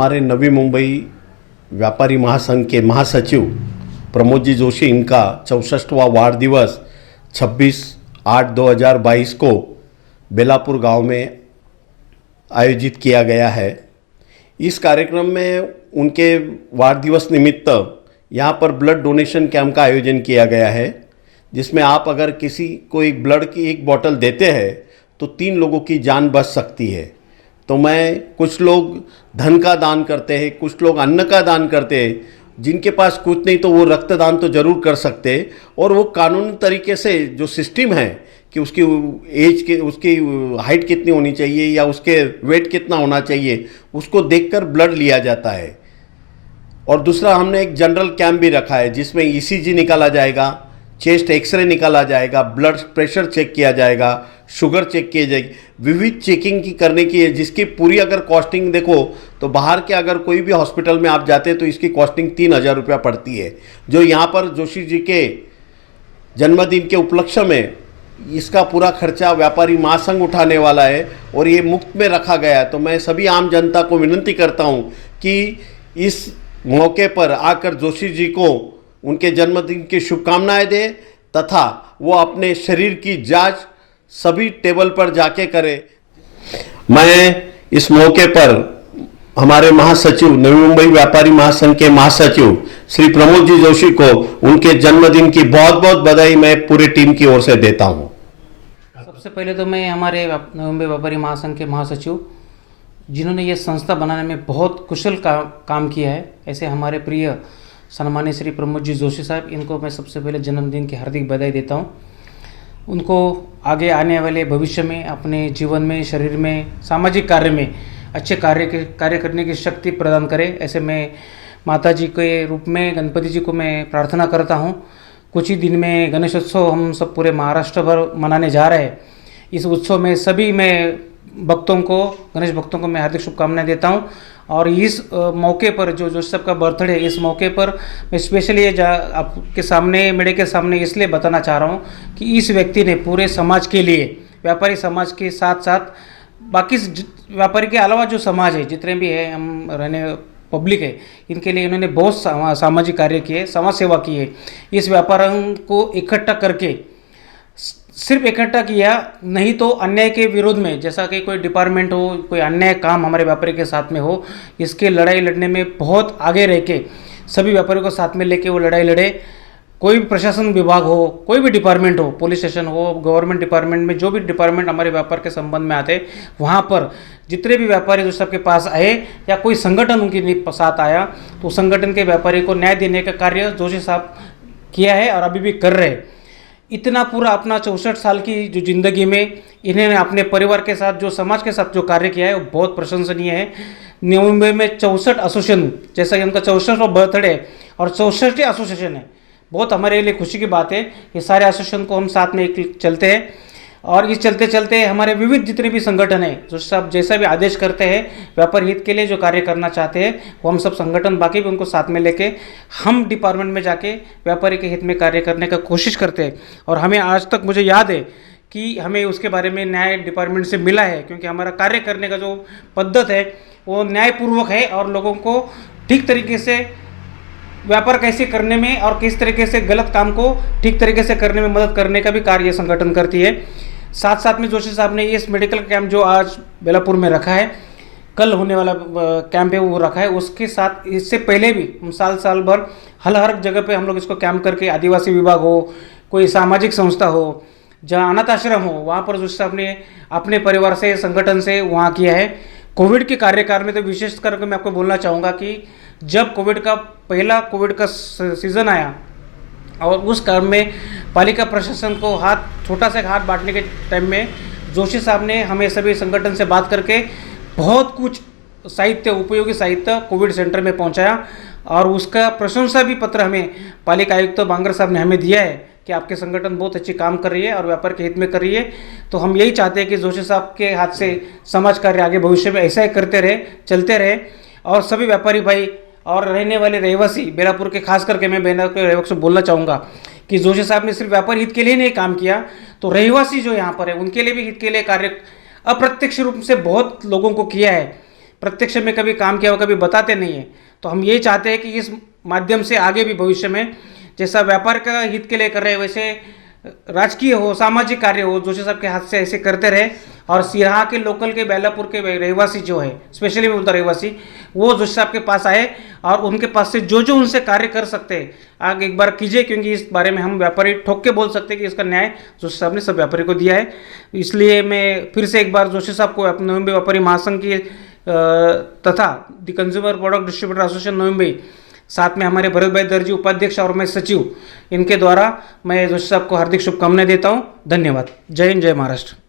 हमारे नवी मुंबई व्यापारी महासंघ के महासचिव प्रमोद जी जोशी, इनका 64वां वार दिवस 26/8/2022 को बेलापुर गांव में आयोजित किया गया है। इस कार्यक्रम में उनके वार दिवस निमित्त यहाँ पर ब्लड डोनेशन कैंप का आयोजन किया गया है, जिसमें आप अगर किसी को एक ब्लड की एक बोतल देते हैं तो 3 लोगों की जान बच सकती है। तो कुछ लोग धन का दान करते हैं, कुछ लोग अन्न का दान करते हैं, जिनके पास कुछ नहीं तो वो रक्तदान तो ज़रूर कर सकते हैं। और वो कानूनी तरीके से जो सिस्टम है कि उसकी उसकी हाइट कितनी होनी चाहिए या उसके वेट कितना होना चाहिए, उसको देखकर ब्लड लिया जाता है। और दूसरा, हमने एक जनरल कैंप भी रखा है जिसमें ईसीजी निकाला जाएगा, चेस्ट एक्सरे निकाला जाएगा, ब्लड प्रेशर चेक किया जाएगा, शुगर चेक किए जाएगी, विविध चेकिंग की करने की है, जिसकी पूरी अगर कॉस्टिंग देखो तो बाहर के अगर कोई भी हॉस्पिटल में आप जाते हैं तो इसकी कॉस्टिंग 3,000 रुपया पड़ती है। जो यहाँ पर जोशी जी के जन्मदिन के उपलक्ष्य में इसका पूरा खर्चा व्यापारी महासंघ उठाने वाला है और ये मुफ्त में रखा गया है। तो मैं सभी आम जनता को विनती करता हूँ कि इस मौके पर आकर जोशी जी को उनके जन्मदिन की शुभकामनाएं दे तथा वो अपने शरीर की जांच सभी टेबल पर जाके करें। मैं इस मौके पर हमारे महासचिव, नवी मुंबई व्यापारी महासंघ के महासचिव श्री प्रमोद जी जोशी को उनके जन्मदिन की बहुत बहुत बधाई मैं पूरी टीम की ओर से देता हूं। सबसे पहले तो मैं हमारे नवी मुंबई व्यापारी महासंघ के महासचिव, जिन्होंने ये संस्था बनाने में बहुत कुशल काम किया है, ऐसे हमारे प्रिय सम्मानीय श्री प्रमोद जी जोशी साहब, इनको मैं सबसे पहले जन्मदिन की हार्दिक बधाई देता हूँ। उनको आगे आने वाले भविष्य में अपने जीवन में, शरीर में, सामाजिक कार्य में अच्छे कार्य करने की शक्ति प्रदान करे, ऐसे मैं माता जी के रूप में गणपति जी को मैं प्रार्थना करता हूँ। कुछ ही दिन में गणेश उत्सव हम सब पूरे महाराष्ट्र भर मनाने जा रहे हैं। इस उत्सव में सभी मैं भक्तों को, गणेश भक्तों को मैं हार्दिक शुभकामनाएं देता हूं। और इस मौके पर जो जोशी साहब का बर्थडे, इस मौके पर मैं स्पेशली ये आपके सामने, मीडिया के सामने इसलिए बताना चाह रहा हूं कि इस व्यक्ति ने पूरे समाज के लिए, व्यापारी समाज के साथ साथ बाकी व्यापारी के अलावा जो समाज है, जितने भी है हम रहने पब्लिक है, इनके लिए इन्होंने बहुत सामाजिक कार्य किए, समाज सेवा की है। इस व्यापारियों को इकट्ठा करके, सिर्फ इकट्ठा किया नहीं तो अन्याय के विरोध में, जैसा कि कोई डिपार्टमेंट हो, कोई अन्याय काम हमारे व्यापारी के साथ में हो, इसके लड़ाई लड़ने में बहुत आगे रह के सभी व्यापारियों को साथ में लेके वो लड़ाई लड़े। कोई भी प्रशासन विभाग हो, कोई भी डिपार्टमेंट हो, पुलिस स्टेशन हो, गवर्नमेंट डिपार्टमेंट में जो भी डिपार्टमेंट हमारे व्यापार के संबंध में आते, वहाँ पर जितने भी व्यापारी जो सबके पास आए या कोई संगठन उनके साथ आया तो संगठन के व्यापारी को न्याय देने का कार्य जोशी साहब किया है और अभी भी कर रहे हैं। इतना पूरा अपना 64 साल की जो ज़िंदगी में इन्होंने अपने परिवार के साथ, जो समाज के साथ जो कार्य किया है वो बहुत प्रशंसनीय है। नवी मुंबई में 64 एसोसिएशन, जैसा कि उनका 64वां बर्थडे और 64 एसोसिएशन है, बहुत हमारे लिए खुशी की बात है। ये सारे एसोसिएशन को हम साथ में एक चलते हैं और इस चलते चलते हमारे विविध जितने भी संगठन हैं, जो सब जैसा भी आदेश करते हैं व्यापार हित के लिए जो कार्य करना चाहते हैं, वो हम सब संगठन बाकी भी उनको साथ में लेके हम डिपार्टमेंट में जाके व्यापारी के हित में कार्य करने का कोशिश करते हैं। और हमें आज तक, मुझे याद है कि हमें उसके बारे में न्याय डिपार्टमेंट से मिला है, क्योंकि हमारा कार्य करने का जो पद्धत है वो न्यायपूर्वक है और लोगों को ठीक तरीके से व्यापार कैसे करने में और किस तरीके से गलत काम को ठीक तरीके से करने में मदद करने का भी कार्य संगठन करती है। साथ साथ में जोशी साहब ने इस मेडिकल कैंप जो आज बेलापुर में रखा है, कल होने वाला कैंप है वो रखा है, उसके साथ इससे पहले भी हम साल भर हर जगह पे हम लोग इसको कैंप करके, आदिवासी विभाग हो, कोई सामाजिक संस्था हो, जहाँ अनाथ आश्रम हो, वहाँ पर जोशी साहब ने अपने परिवार से, संगठन से वहाँ किया है। कोविड के कार्यकाल में तो विशेष करके मैं आपको बोलना चाहूँगा कि जब पहला कोविड का सीज़न आया और उस काम में पालिका प्रशासन को छोटा सा हाथ बांटने के टाइम में जोशी साहब ने हमें सभी संगठन से बात करके बहुत कुछ साहित्य, उपयोगी साहित्य कोविड सेंटर में पहुंचाया और उसका प्रशंसा भी पत्र हमें पालिका आयुक्त बांगर साहब ने हमें दिया है कि आपके संगठन बहुत अच्छी काम कर रही है और व्यापार के हित में कर रही है। तो हम यही चाहते हैं कि जोशी साहब के हाथ से समाज कार्य आगे भविष्य में ऐसा ही करते रहे, चलते रहे। और सभी व्यापारी भाई और रहने वाले रहवासी बेलापुर के, खास करके मैं बेलापुर के रहवासी से बोलना चाहूँगा कि जोशी साहब ने सिर्फ व्यापार हित के लिए नहीं काम किया, तो रहवासी जो यहाँ पर है उनके लिए भी हित के लिए कार्य अप्रत्यक्ष रूप से बहुत लोगों को किया है। प्रत्यक्ष में कभी काम किया हो, कभी बताते नहीं है। तो हम ये चाहते हैं कि इस माध्यम से आगे भी भविष्य में जैसा व्यापार का हित के लिए कर रहे हैं, वैसे राजकीय हो, सामाजिक कार्य हो, जोशी साहब के हाथ से ऐसे करते रहे। और सिरहा के लोकल के बेलापुर के रहवासी जो है, स्पेशली मैं बोलता रहवासी, वो जोशी साहब के पास आए और उनके पास से जो जो उनसे कार्य कर सकते हैं आगे एक बार कीजिए, क्योंकि इस बारे में हम व्यापारी ठोक के बोल सकते हैं कि इसका न्याय जोशी साहब ने सब व्यापारी को दिया है। इसलिए मैं फिर से एक बार जोशी साहब को नवी मुंबई व्यापारी महासंघ की तथा the consumer product distributor association Navi Mumbai, साथ में हमारे भरत भाई दर्जी उपाध्यक्ष और मैं सचिव, इनके द्वारा मैं जोशी साहब को हार्दिक शुभकामनाएं देता हूं। धन्यवाद। जय हिंद, जय महाराष्ट्र।